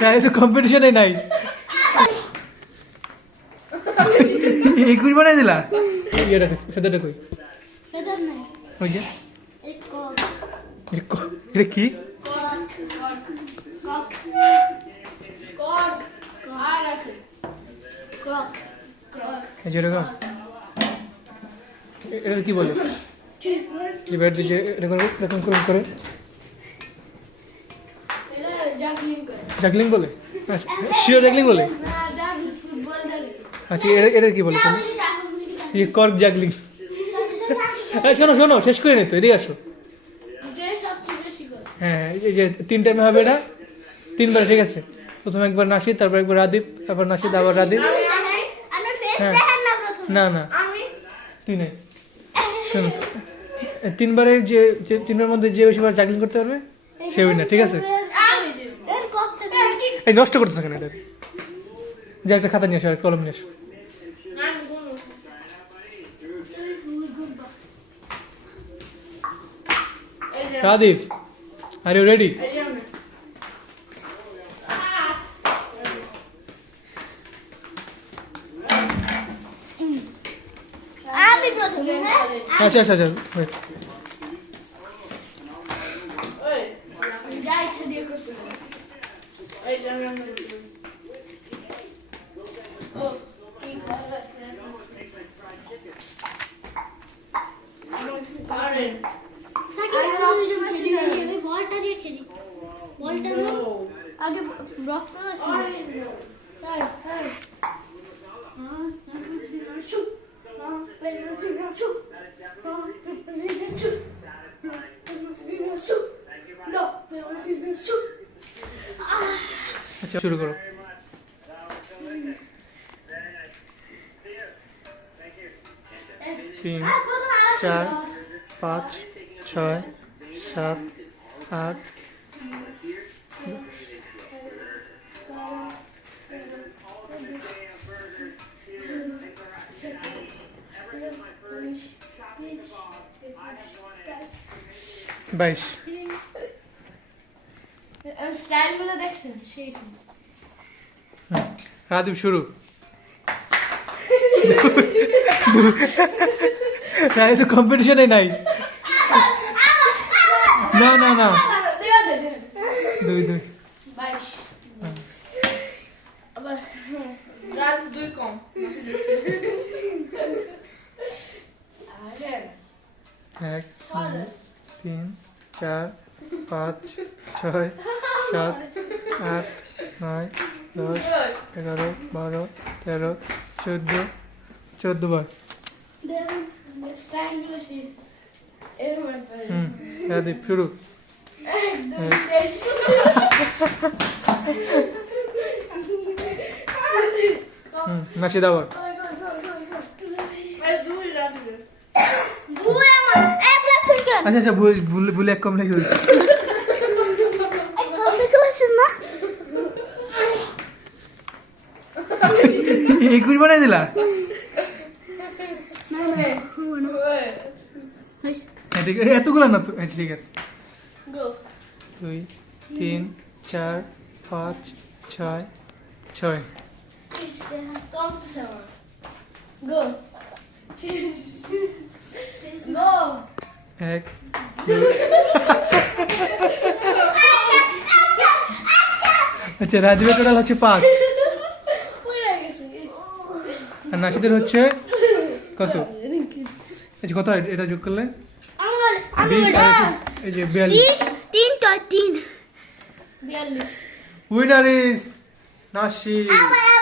না তো কম্পিটিশনে নাই। একুশ বানাই দিলা? ইয়েটা ফেদারটা কই? ওই যে। এটা ক- এটা কি? কক। কক। কক আর আছে। কক। কক এই যে এরকম এ- এটা কি বলে? দিয়ে যে এরকম এরকম করে করে এটা জাগলিং বলে? শিও জাগলিং বলে? আচ্ছা এটা এটা কি বলে? তুমি এই কর্ক জাগলিং শোনো শোনো শেষ করে নি তো এদিকে আসো। যে বেশি করে। হ্যাঁ এই যে তিন টাইমে হবে এটা। তিনবার ঠিক আছে। প্রথমে একবার নাসিদ তারপর একবার রাদীপ তারপর নাসিদ আবার রাদীপ। হ্যাঁ। না না তুই নেই শোনো। তিনবারে যে তিনবার মধ্যে যে বেশিবার জাগলিং করতে পারবে সে উইনার ঠিক আছে? এই নষ্ট করতেছে কেন এটা যে একটা খাতা নিয়ে আসো আর একটা কলম নিয়ে আসো। রাদীপ আর ইউ রেডি আচ্ছা আচ্ছা আচ্ছা wait. ওই যা ইচ্ছে দিয়ে করতে পারি এই যে আমি আমি ও কি খাবার আরে আমি বলটা দিয়ে খেলি বলটা না আগে ব্লক করে তাই তাই আচ্ছা শুরু করো। তিন চার পাঁচ ছয় সাত আট বাইশ। স্টাইলগুলো দেখছেন? সেই। রাদীপ শুরু। না এই তো কম্পিটিশনে নাই। না না না। দুই দুই। আবার রাত দুই কম। এক দুই, তিন চার পাঁচ ছয়। সাত, আট, নয়, দশ, এগারো, বারো, তেরো, চোদ্দ চোদ্দ বার। হুম হুম নাচি দাবার আচ্ছা আচ্ছা ভুল ভুল ভুল এক কম লেগে না? একুশ বানাই দিলা? ঠিক আছে এতগুলো না তো? ঠিক আছে। দুই তিন চার পাঁচ ছয় ছয়। এক দুই আচ্ছা রাজীবের টোটাল হচ্ছে পাঁচ। আর নাসিদের হচ্ছে কত? কত? এটা যোগ করলে? বিশ আর এই যে বিয়াল্লিশ। তিন তিন বিয়াল্লিশ উইনার ইজ নাসিদ আবার